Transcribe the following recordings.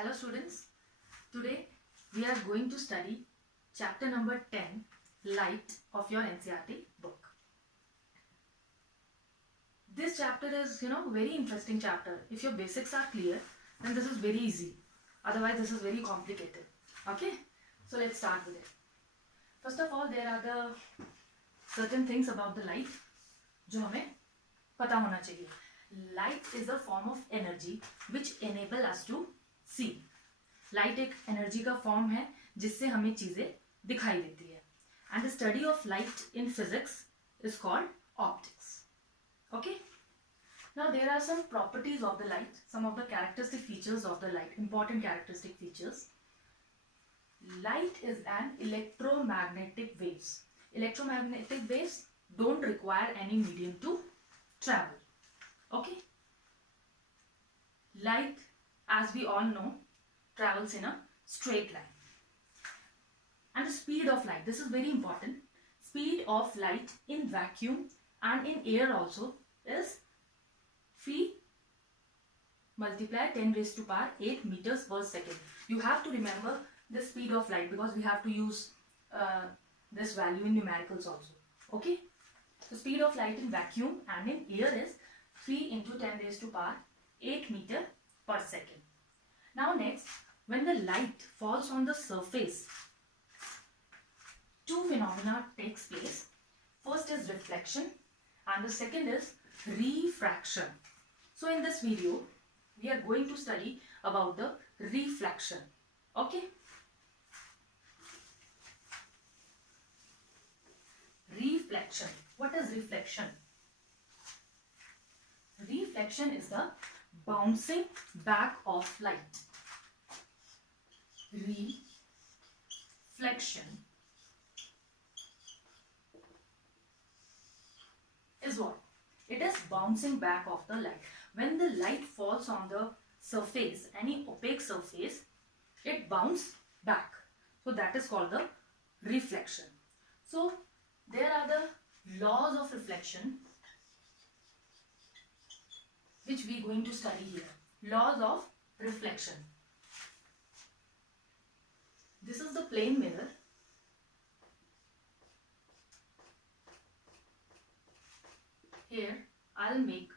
Hello students, today we are going to study chapter number 10, Light of your NCERT book. This chapter is, very interesting chapter. If your basics are clear, then this is very easy. Otherwise, this is very complicated. Okay, so let's start with it. First of all, there are the certain things about the light जो हमें पता होना चाहिए. Light is a form of energy which enable us to see. Light एक energy का form है जिससे हमें चीजें दिखाई देती है. And the study of light in physics is called optics. Okay, now there are some properties of the light, some of the characteristic features of the light, important characteristic features. Light is an electromagnetic waves. Electromagnetic waves don't require any medium to travel. Okay, light, as we all know, travels in a straight line. And the speed of light, this is very important. Speed of light in vacuum and in air also is phi multiply 10 raised to power 8 meters per second. You have to remember the speed of light because we have to use this value in numericals also. Okay, the speed of light in vacuum and in air is 3 into 10 raised to power 8 meter per second. Now next, when the light falls on the surface, two phenomena takes place. First is reflection and the second is refraction. So in this video, we are going to study about the reflection. Okay? Reflection. What is reflection? Reflection is the bouncing back of light. Reflection is what? It is bouncing back of the light. When the light falls on the surface, any opaque surface, it bounces back. So that is called the reflection. So there are the laws of reflection which we are going to study here. Laws of reflection. This is the plane mirror. Here I'll make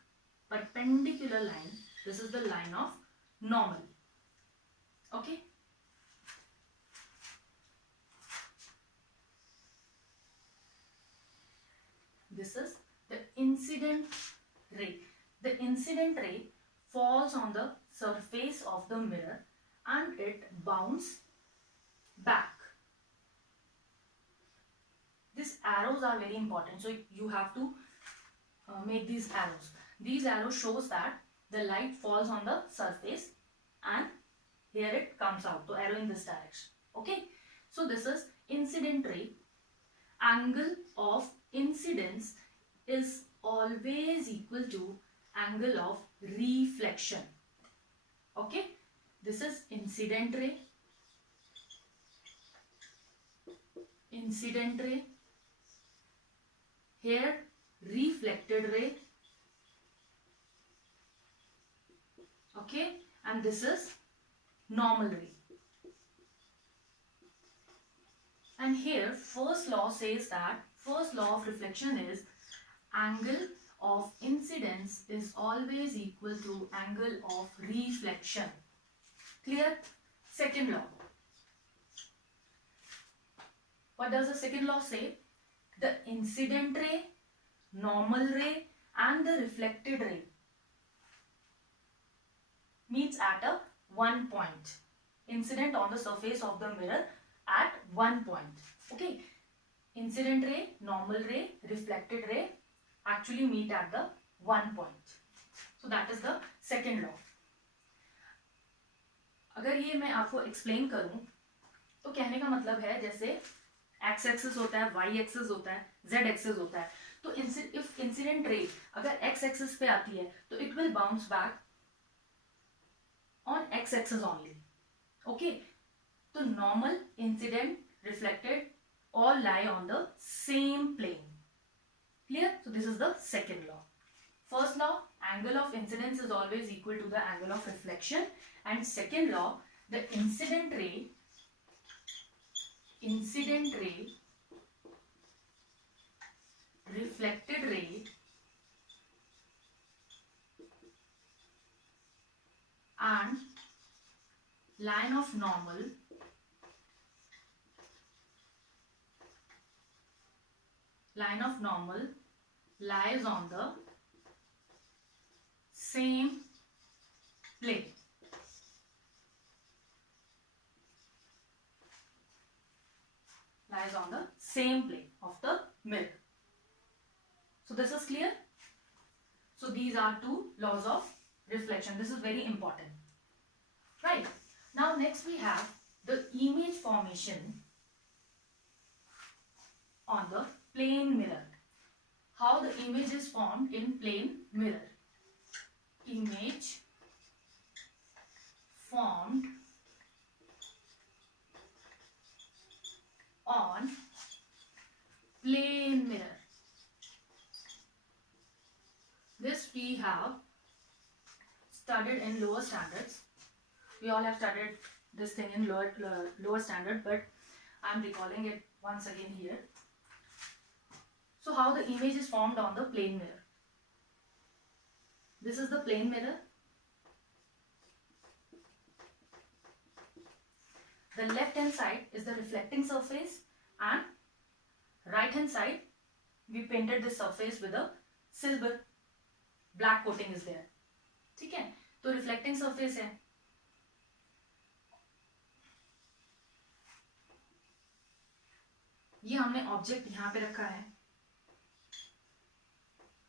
perpendicular line. This is the line of normal. Okay. This is the incident ray. The incident ray falls on the surface of the mirror and it bounces back. These arrows are very important, so you have to make these arrows. These arrows shows that the light falls on the surface and here it comes out. So arrow in this direction. Okay, so this is incident ray. Angle of incidence is always equal to angle of reflection. Okay, this is incident ray. Incident ray. Here reflected ray. Okay, and this is normal ray. And here first law says that first law of reflection is angle of incidence is always equal to angle of reflection. Clear? Second law. What does the second law say? The incident ray, normal ray and the reflected ray meets at a one point. Incident on the surface of the mirror at one point. Okay, incident ray, normal ray, reflected ray actually meet at the one point. So that is the second law. अगर ये मैं आपको explain करूं तो कहने का मतलब है जैसे x एक्सिस होता है, y एक्सिस होता है, z एक्सिस होता है. तो if incident ray अगर x एक्सिस पे आती है तो it will bounce back on x axis only. Okay, so normal, incident, reflected all lie on the same plane. Clear? So this is the second law. First law, angle of incidence is always equal to the angle of reflection, and second law, the incident ray reflected ray and line of normal lies on the same plane. Lies on the same plane of the mirror. So this is clear. So these are two laws of reflection. This is very important. Right. Now next we have the image formation on the plane mirror. How the image is formed in plane mirror. Image formed on plane mirror. This we have studied in lower standards. We all have studied this thing in lower standard, but I am recalling it once again here. So how the image is formed on the plane mirror. This is the plane mirror. The left hand side is the reflecting surface and right hand side we painted this surface with a silver, black coating is there. ठीक है, तो reflecting surface है. ये हमने object यहाँ पे रखा है.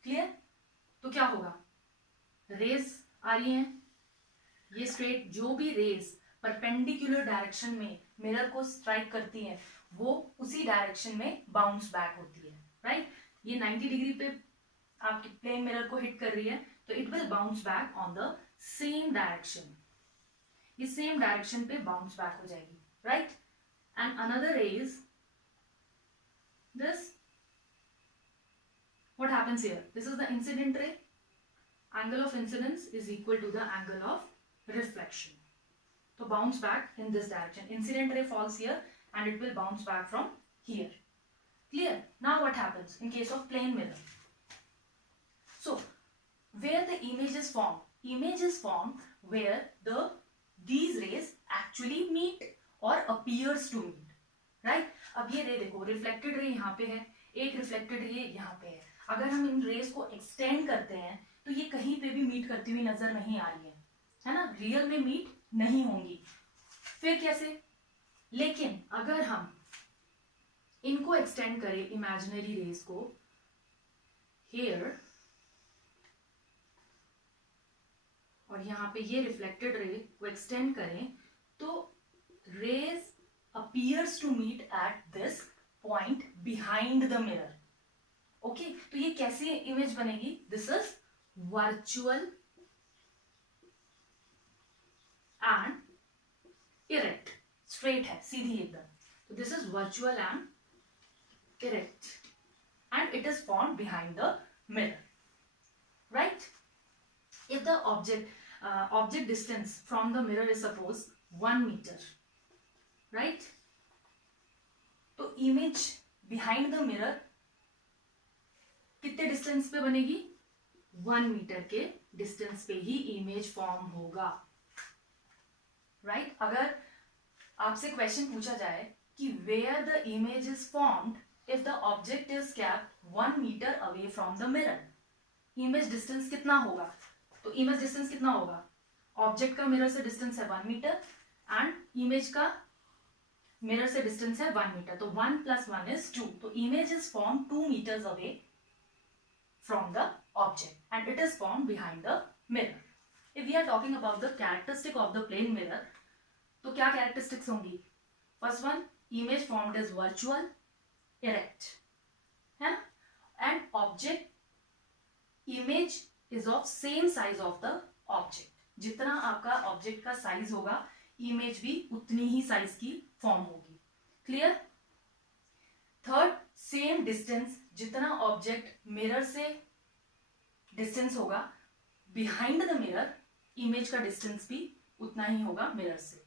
क्लियर? तो क्या होगा? रेज आ रही हैं. ये स्ट्रेट जो भी रेज परपेंडिकुलर डायरेक्शन में मिरर को स्ट्राइक करती हैं वो उसी डायरेक्शन में बाउंस बैक होती है. राइट? ये 90 डिग्री पे आपके प्लेन मिरर को हिट कर रही है तो it will bounce back on the same direction. ये सेम डायरेक्शन पे बाउंस बैक हो जाएगी. Right? And another rays this, what happens here? This is the incident ray. Angle of incidence is equal to the angle of reflection. So bounce back in this direction. Incident ray falls here and it will bounce back from here. Clear? Now what happens in case of plane mirror? So where the image is formed? Image is formed where these rays actually meet or appears to meet. Right? अब ये रे देखो, reflected ray यहाँ पे है, एक reflected ray यहाँ पे है. अगर हम इन रेस को एक्सटेंड करते हैं तो ये कहीं पे भी मीट करती हुई नजर नहीं आ रही है ना? रियल में मीट नहीं होंगी. फिर कैसे? लेकिन अगर हम इनको एक्सटेंड करें इमेजिनरी रेस को हेयर और यहाँ पे ये रिफ्लेक्टेड रे को एक्सटेंड करें तो race appears to meet at this point behind the mirror. Okay, तो ये कैसी इमेज बनेगी? This is virtual and erect. Straight है, सीधी एकदम. So this is virtual and erect, and it is formed behind the mirror. Right? If the object distance from the mirror is suppose 1 meter. Right? तो image behind the mirror कितने distance पे बनेगी? 1 meter के distance पे ही image form होगा. Right? अगर आपसे क्वेश्चन पूछा जाए कि where the image is formed if the object is kept 1 meter away from the mirror, image distance कितना होगा? तो इमेज डिस्टेंस कितना होगा? ऑब्जेक्ट का मिरर से डिस्टेंस है 1 मीटर एंड इमेज का मिरर से डिस्टेंस है 1 मीटर. तो 1 + 1 is 2. तो image is form 2 meters away from the object and it is formed behind the mirror. If we are talking about the characteristic of the plane mirror, तो क्या characteristics होंगी? First one, image formed is virtual, erect, है? And object image is of same size of the object. जितना आपका object का size होगा image भी उतनी ही साइज की फॉर्म होगी. क्लियर? थर्ड, सेम डिस्टेंस, जितना ऑब्जेक्ट मिरर से डिस्टेंस होगा बिहाइंड द मिरर इमेज का डिस्टेंस भी उतना ही होगा मिरर से.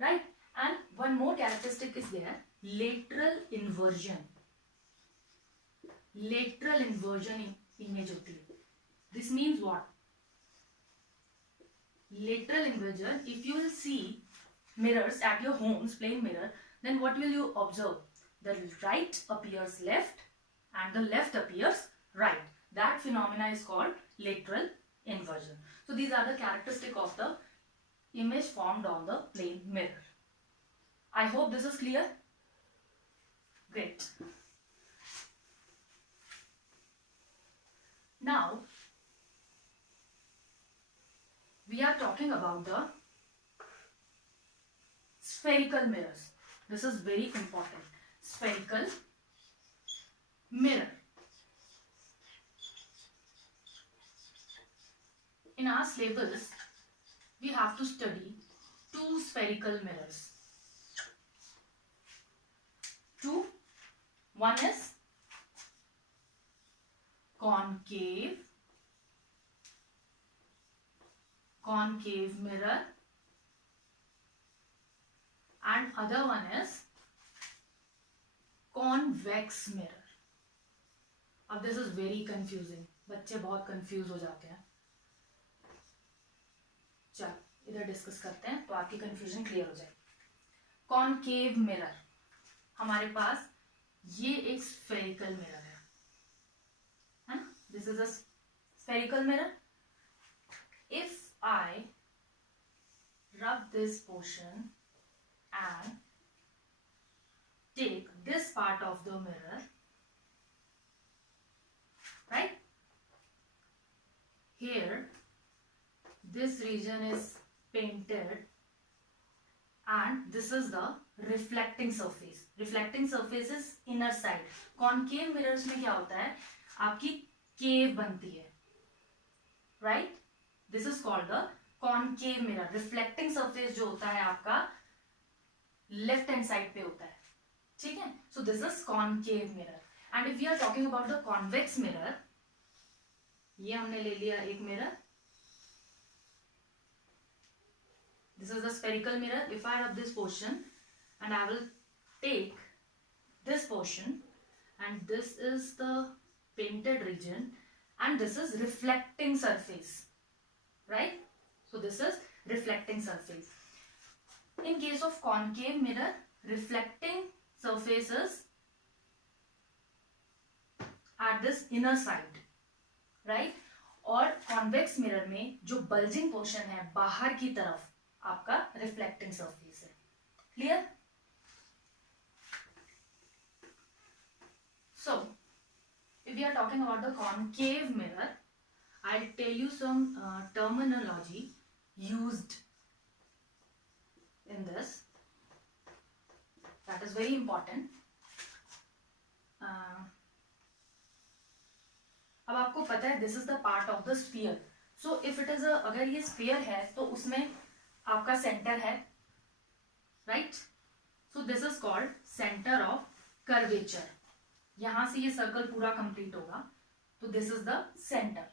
right? And one more characteristic is there, lateral inversion. Lateral inversion image होती है. This means what? Lateral inversion, if you will see mirrors at your homes, plain mirror, then what will you observe? The right appears left and the left appears right. That phenomena is called lateral inversion. So these are the characteristics of the image formed on the plane mirror. I hope this is clear. Great. Now we are talking about the spherical mirrors. This is very important. Spherical mirror. In our syllabus, we have to study two spherical mirrors. Two. One is concave mirror, and other one is convex mirror. अब this is very confusing. बच्चे बहुत confuse हो जाते हैं. चल इधर discuss करते हैं तो आपकी कंफ्यूजन क्लियर हो जाएगी. कॉनकेव मिरर, हमारे पास ये एक स्फेरिकल मिरर है ना. This is a spherical mirror. If I rub this portion and take this part of the mirror, right? Here, this region is painted and this is the reflecting surface. Reflecting surface is inner side. Concave mirrors में क्या होता है, आपकी cave बनती है, right? This is called the concave mirror. Reflecting surface जो होता है आपका left hand side पे होता है, ठीक है. So this is concave mirror. And if we are talking about the convex mirror, ये हमने ले लिया एक mirror. This is the spherical mirror. If I have this portion and I will take this portion and this is the painted region and this is reflecting surface, right? So this is reflecting surface. In case of concave mirror, reflecting surfaces at this inner side, right? और convex mirror में जो bulging portion है बाहर की तरफ आपका reflecting surface है. Clear? So, if we are talking about the concave mirror, I'll tell you some terminology used in this. That is very important. अब आपको पता है this is the part of the sphere. So if it is a, अगर ये sphere है तो उसमें आपका center है, right? So this is called center of curvature. यहाँ से ये circle पूरा complete होगा तो this is the center.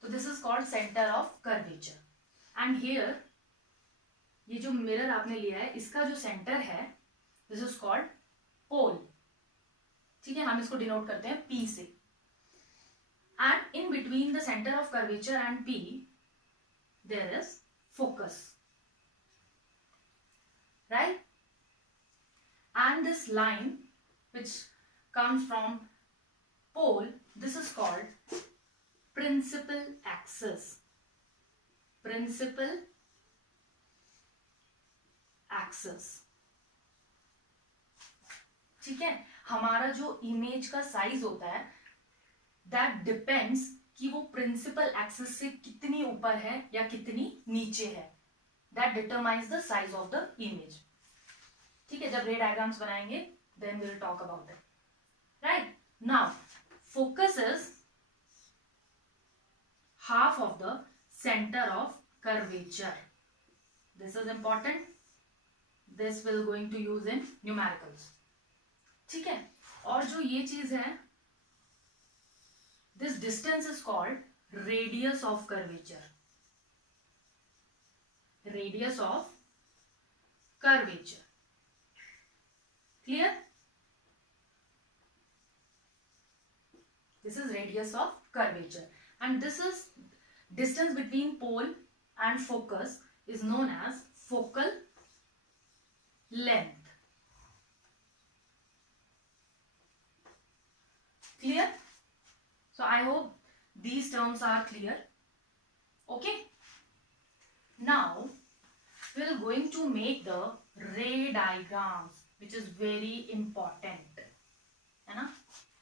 So this is called center of curvature. And here ये जो mirror आपने लिया है इसका जो center है this is called pole. ठीक है, हम इसको denote करते हैं P से. And in between the center of curvature and P there is focus, right? And this line which comes from pole, this is called principal axis. Principal axis. ठीक है, हमारा जो इमेज का साइज होता है that depends कि वो principal axis से कितनी ऊपर है या कितनी नीचे है. That determines the size of the image. ठीक है, जब रे डायग्राम्स बनाएंगे then we'll talk about it. Right? Now, focus is half of the center of curvature. This is important. This will going to use in numericals. ठीक है, और जो ये चीज है this distance is called radius of curvature. Radius of curvature. Clear? This is radius of curvature, and this is distance between pole and focus is known as focal length. Clear? So I hope these terms are clear. Okay. Now we are going to make the ray diagrams, which is very important. है ना?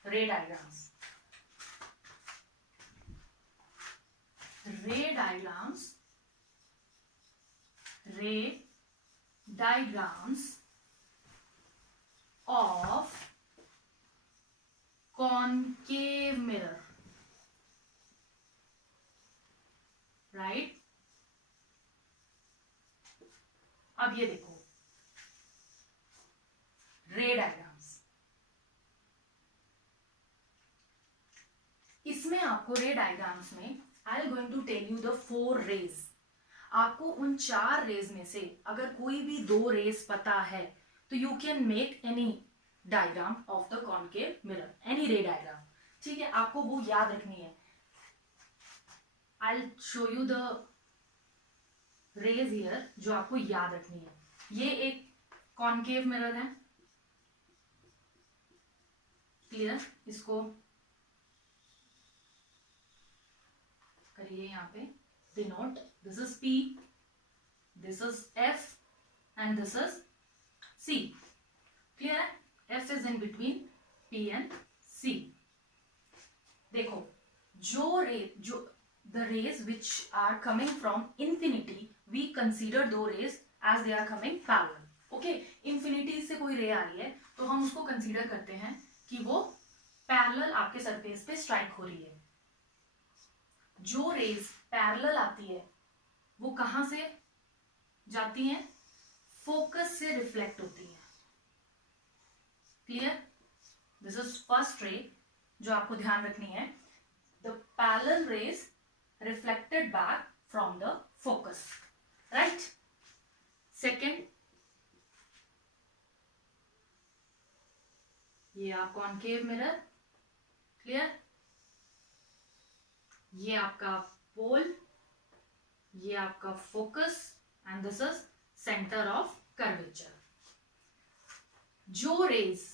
Ray diagrams. Ray diagrams. Ray diagrams of concave mirror. Right? अब ये देखो रे diagrams, इसमें आपको ray diagrams में I am going to tell you the 4 rays. आपको उन 4 रेज में से अगर कोई भी 2 रेज पता है तो you can make any diagram of the concave mirror, any ray diagram. ठीक है, आपको वो याद रखनी है. I will show you the rays here जो आपको याद रखनी है. ये एक कॉन्केव मिरर है. क्लियर? इसको करिए यहाँ पे denote. This is P, this is F and this is C. Clear है? F is in between P and C. देखो जो the rays which are coming from infinity, we consider those rays as they are coming parallel. Okay, infinity से कोई रे आ रही है तो हम उसको कंसीडर करते हैं कि वो पैरेलल आपके सरफेस पे स्ट्राइक हो रही है. जो रेज पैरेलल आती है वो कहां से जाती हैं? फोकस से रिफ्लेक्ट होती है. Clear? This is first ray जो आपको ध्यान रखनी है. The parallel raise reflected back from the focus, right? Second, ये आप concave mirror. Clear? ये आपका pole, ये आपका focus and this is center of curvature. जो rays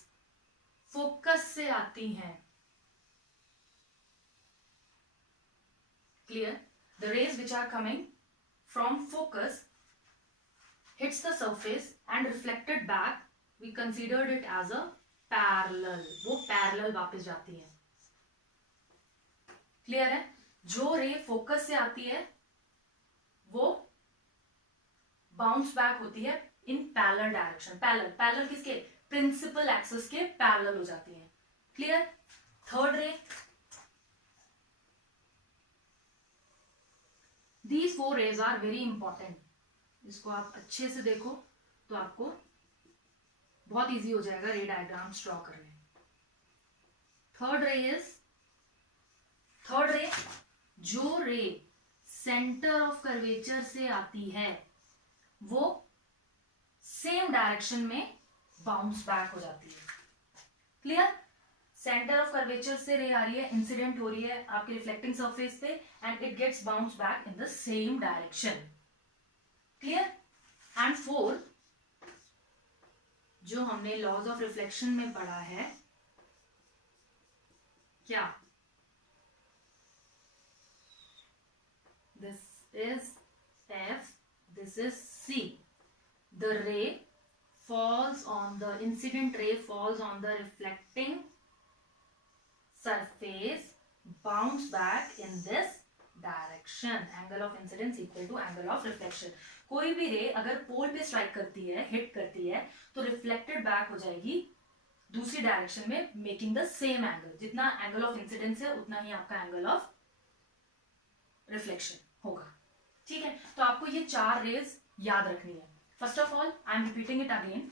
focus से आती हैं, clear, the rays which are coming from focus hits the surface and reflected back, we considered it as a parallel. वो parallel वापस जाती है. क्लियर है? जो रे फोकस से आती है वो बाउंस बैक होती है इन पैरेलल डायरेक्शन. पैरेलल किसके? प्रिंसिपल एक्सिस के पैरेलल हो जाती है. क्लियर? थर्ड रे, These 4 rays are very important. इसको आप अच्छे से देखो तो आपको बहुत इजी हो जाएगा रे डायग्राम्स ड्रॉ करने. थर्ड रे, जो रे सेंटर ऑफ कर्वेचर से आती है वो सेम डायरेक्शन में बाउंस बैक हो जाती है. क्लियर? सेंटर ऑफ कर्वेचर से रे आ रही है, इंसिडेंट हो रही है आपके रिफ्लेक्टिंग सरफेस पे and it gets bounce back in the same direction. Clear? And 4, जो हमने लॉज ऑफ रिफ्लेक्शन में पढ़ा है, क्या? This is F, this is C. The रे falls on the incident ray falls on the reflecting surface, bounce back in this direction. Angle of incidence equal to angle of reflection. कोई भी रे अगर पोल पे स्ट्राइक करती है, hit करती है, तो रिफ्लेक्टेड बैक हो जाएगी दूसरी डायरेक्शन में, मेकिंग द सेम एंगल. जितना एंगल ऑफ इंसिडेंस है उतना ही आपका एंगल ऑफ रिफ्लेक्शन होगा. ठीक है? तो आपको ये 4 रेज याद रखनी है. First of all I am repeating it again.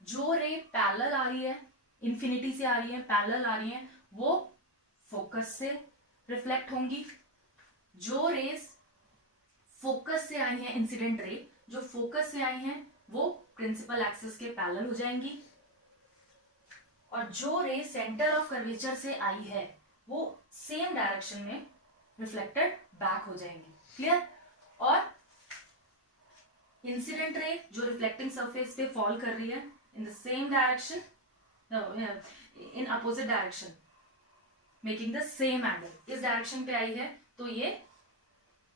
जो रे पैरेलल आ रही है, इंफिनिटी से आ रही है, पैरेलल आ रही है, वो फोकस से रिफ्लेक्ट होंगी. जो रेस फोकस से आई हैं, इंसिडेंट रे जो फोकस से आई हैं वो प्रिंसिपल एक्सिस के पैरेलल हो जाएंगी, और जो रे सेंटर ऑफ कर्वेचर से आई है वो सेम डायरेक्शन में रिफ्लेक्टेड बैक हो जाएंगी। क्लियर? और इंसिडेंट रे जो रिफ्लेक्टिंग सरफेस पे फॉल कर रही है इन the same direction, in opposite direction, making the same angle. इस डायरेक्शन पे आई है तो ये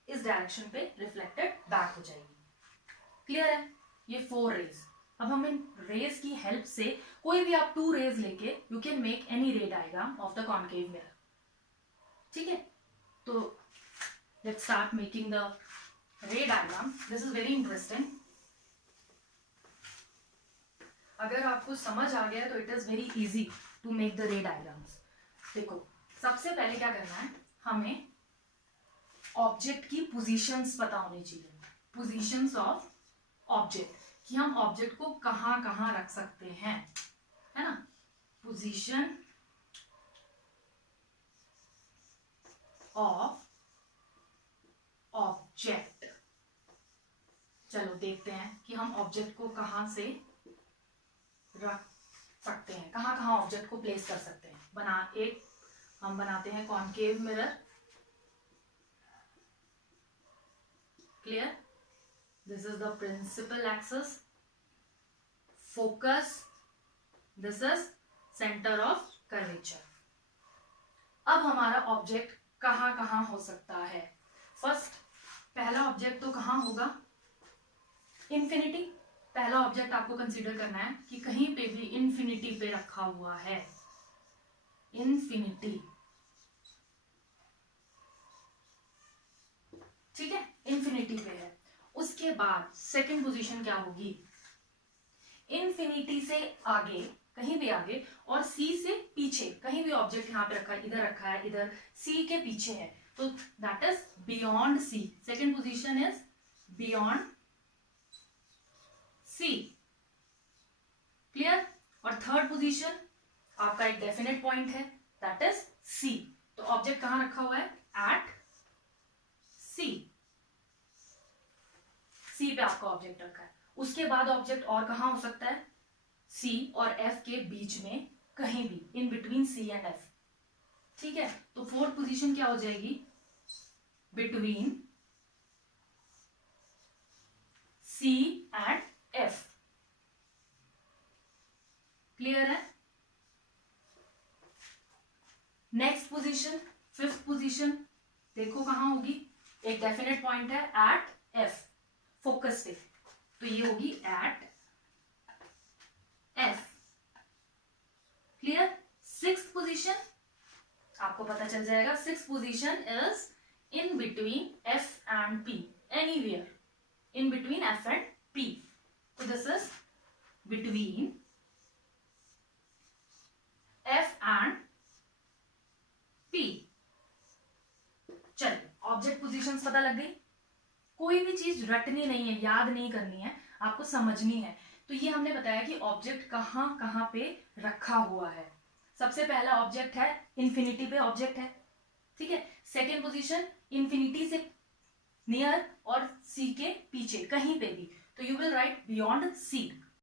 इस डायरेक्शन पे रिफ्लेक्टेड बैक हो जाएगी। क्लियर है? ये 4 रेज। अब हम इन रेज की हेल्प से कोई भी आप 2 रेज लेके you can make any ray diagram of the concave mirror. ठीक है, तो let's start making the ray diagram. This is very interesting. अगर आपको समझ आ गया तो it is very easy to make the ray diagrams. देखो, सबसे पहले क्या करना है, हमें ऑब्जेक्ट की पोजीशंस पता होनी चाहिए। पोजीशंस ऑफ ऑब्जेक्ट, कि हम ऑब्जेक्ट को कहां कहां रख सकते हैं, है ना। Position of object. चलो देखते हैं कि हम ऑब्जेक्ट को कहां से रख सकते हैं, कहां कहां ऑब्जेक्ट को प्लेस कर सकते हैं। हम बनाते हैं concave mirror. Clear? This is the principal axis. Focus. This is center of curvature. अब हमारा ऑब्जेक्ट कहां कहां हो सकता है। फर्स्ट, पहला ऑब्जेक्ट तो कहां होगा, इन्फिनिटी। पहला ऑब्जेक्ट आपको कंसीडर करना है कि कहीं पे भी इन्फिनिटी पे रखा हुआ है। इन्फिनिटी, ठीक है, इन्फिनिटी पे है। उसके बाद सेकंड पोजीशन क्या होगी, इन्फिनिटी से आगे, कहीं भी आगे, और सी से पीछे, कहीं भी ऑब्जेक्ट यहाँ पे रखा है, इधर रखा है, इधर सी के पीछे है, तो that is beyond C. Second position is beyond C. Clear? और थर्ड पोजीशन आपका एक डेफिनेट पॉइंट है, दैट इज सी। तो ऑब्जेक्ट कहां रखा हुआ है, एट सी। सी पे आपका ऑब्जेक्ट रखा है। उसके बाद ऑब्जेक्ट और कहां हो सकता है, सी और एफ के बीच में, कहीं भी in between C and F. ठीक है, तो फोर्थ पोजीशन क्या हो जाएगी, between C and F. Clear है? नेक्स्ट पोजीशन, फिफ्थ पोजीशन, देखो कहां होगी, एक डेफिनेट पॉइंट है एट एफ, फोकस पे, तो ये होगी at F. Clear? Sixth position आपको पता चल जाएगा, sixth position is in between F and P, anywhere in between F and P, तो this is between F and P. चलिए, ऑब्जेक्ट पोजीशंस पता लग गई। कोई भी चीज रटनी नहीं है, याद नहीं करनी है, आपको समझनी है। तो ये हमने बताया कि ऑब्जेक्ट कहां कहां पे रखा हुआ है। सबसे पहला ऑब्जेक्ट है, इन्फिनिटी पे ऑब्जेक्ट है, ठीक है। सेकेंड पोजीशन, इन्फिनिटी से नियर और सी के पीछे, कहीं पे भी, तो you will write beyond C.